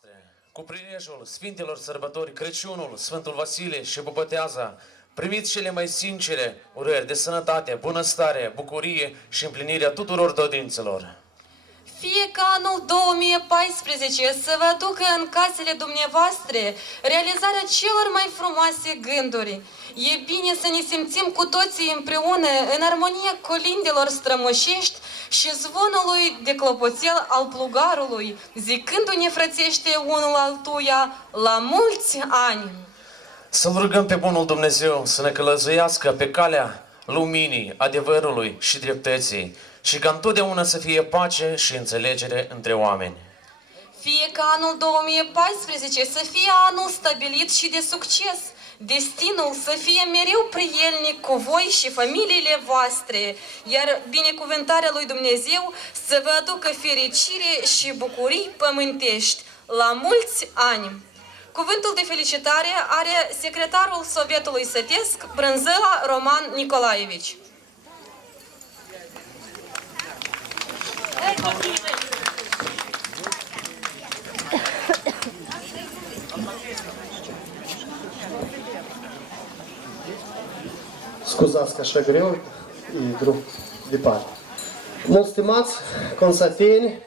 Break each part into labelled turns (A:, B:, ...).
A: voastre, cu prilejul Sfintelor Sărbători, Crăciunul, Sfântul Vasile și Bubăteaza, primiți cele mai sincere urări de sănătate, bunăstare, bucurie și împlinirea tuturor dorințelor.
B: Fie ca anul 2014 să vă aducă în casele dumneavoastră realizarea celor mai frumoase gânduri. E bine să ne simțim cu toții împreună în armonia colindelor strămoșești și zvonului de clopoțel al plugarului, zicându-ne frățește unul altuia la mulți ani.
A: Să-L rugăm pe Bunul Dumnezeu să ne călăzuiască pe calea luminii, adevărului și dreptății și ca întotdeauna să fie pace și înțelegere între oameni.
B: Fie ca anul 2014 să fie anul stabilit și de succes, destinul să fie mereu prielnic cu voi și familiile voastre, iar binecuvântarea lui Dumnezeu să vă aducă fericire și bucurii pământești la mulți ani. Cuvântul de felicitare are secretarul Sovietului Sătesc, Brânzăla Roman Nicolaevici.
C: Scuzați că așa greu, e grup departe. Mult stimați consafeni,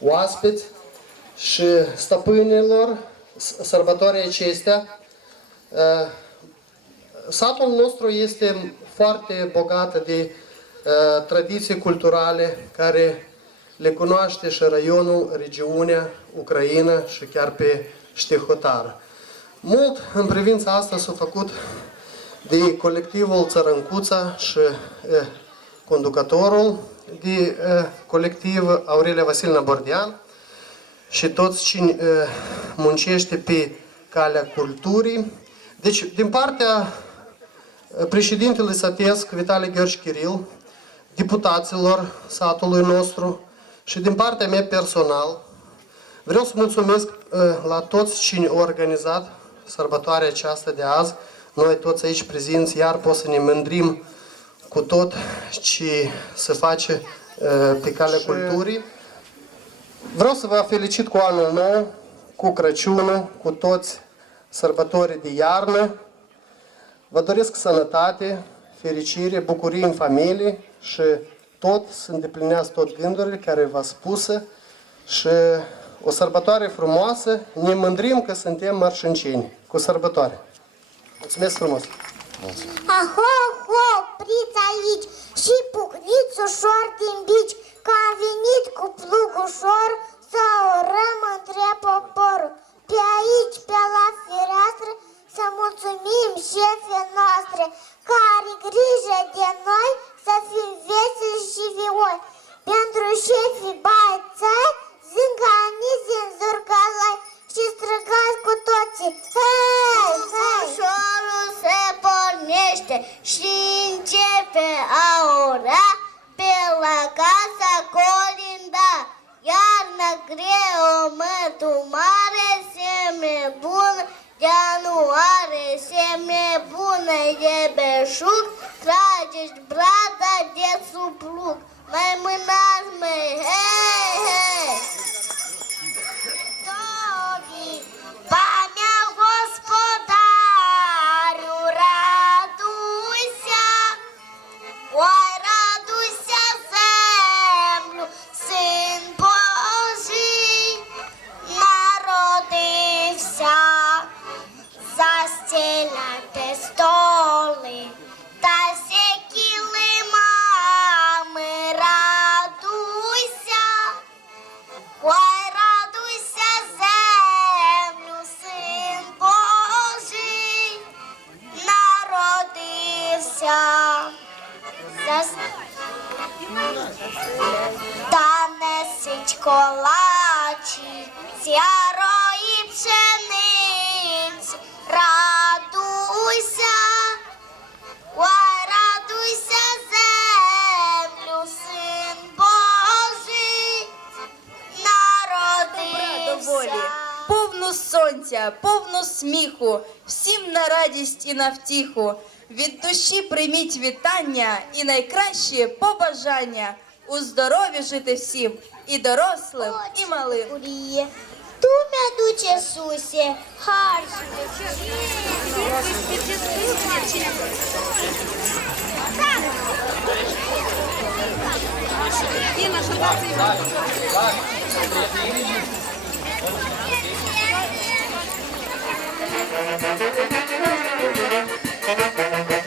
C: oaspeți și stăpânilor s- sărbătorii acestea, uh, satul nostru este foarte bogat de uh, tradiții culturale care le cunoaște și raionul, regiunea, Ucraina și chiar pe Ștehotar. Mult în privința asta s-a făcut de colectivul Țărâncuța și e, conducătorul de e, colectiv Aurelia Vasilina Bordean și toți cine e, muncește pe calea culturii. Deci, din partea e, președintelui Satesc, Vitali Gheorghe Chiril, deputaților satului nostru și din partea mea personal, vreau să mulțumesc uh, la toți cine au organizat sărbătoarea aceasta de azi. Noi toți aici prezenți, iar pot să ne mândrim cu tot ce se face uh, pe calea culturii. Vreau să vă felicit cu anul nou, cu Crăciunul, cu toți sărbătorii de iarnă. Vă doresc sănătate, fericire, bucurie în familie și tot să îndeplineați tot gândurile care v-a spusă și o sărbătoare frumoasă. Ne mândrim că suntem mărșânceni cu sărbătoare. Mulțumesc frumos!
D: Aho, aho, opriți aici și pucniți ușor din bici, că a venit cu plug ușor să orăm între poporul. Pe aici, pe la fereastră, să mulțumim șefii noastre, care grijă de noi să fim veseli și vioi. Pentru șefii băiețai, zângani din zurcalai și străgați cu toții. Hei, hei!
E: Ușorul se pornește și începe a ora pe la casa colinda. Iarna greu, mătu mare, semne bună, Ianuare, semne bună, e beșug, trageți brada de suplug. Колачі, сярої пшениці, радуйся, ой, радуйся, землю, син Божий, народився.
F: повну сонця, повну сміху, всім на радість і на втіху. Від душі прийміть вітання і найкращі побажання у здоров'ї жити всім і дорослим, і малим.
D: Тумя дуче сусі,
E: гарч.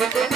E: Thank you.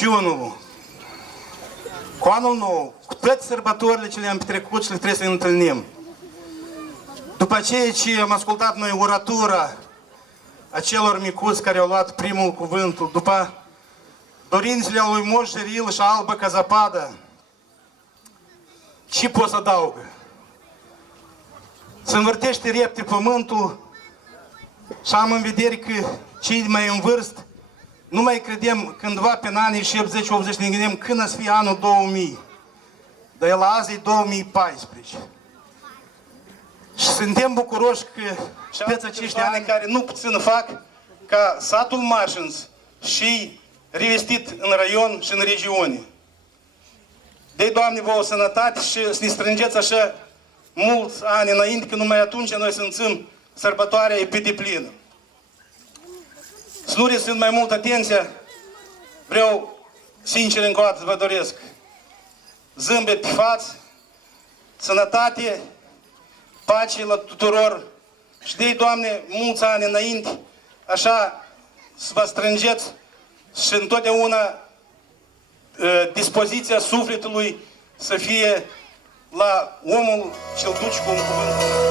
E: Și
G: cu Crăciunul, cu Anul Nou, cu toate sărbătorile ce le-am petrecut și le trebuie să ne întâlnim. După ceea ce am ascultat noi oratura acelor micuți care au luat primul cuvântul, după dorințele lui Moș Jeril și Albă ca zăpadă, ce pot să adaugă? Se învârtește repede pământul și am în vedere că cei mai în vârstă nu mai credem cândva pe anii 70-80 ne gândim când să fie anul 2000. Dar el azi e 2014. Și suntem bucuroși că aveți acești ani care nu puțin fac ca satul Marșins și revestit în raion și în regiune. Dei, Doamne, vouă sănătate și să ne strângeți așa mulți ani înainte, că numai atunci noi simțim sărbătoarea e pe deplină. Să nu rețin mai mult atenția, vreau sincer încă o dată să vă doresc zâmbet pe față, sănătate, pace la tuturor și de Doamne, mulți ani înainte, așa să vă strângeți și întotdeauna uh, dispoziția sufletului să fie la omul ce-l duci cu un cuvânt.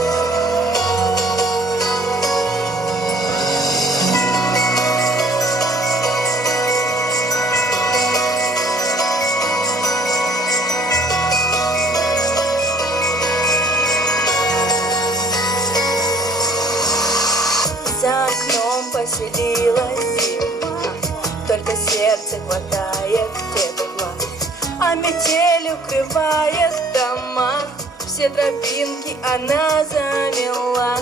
F: Зима, Только сердце хватает тепла, А метель укрывает дома, Все тропинки она замела.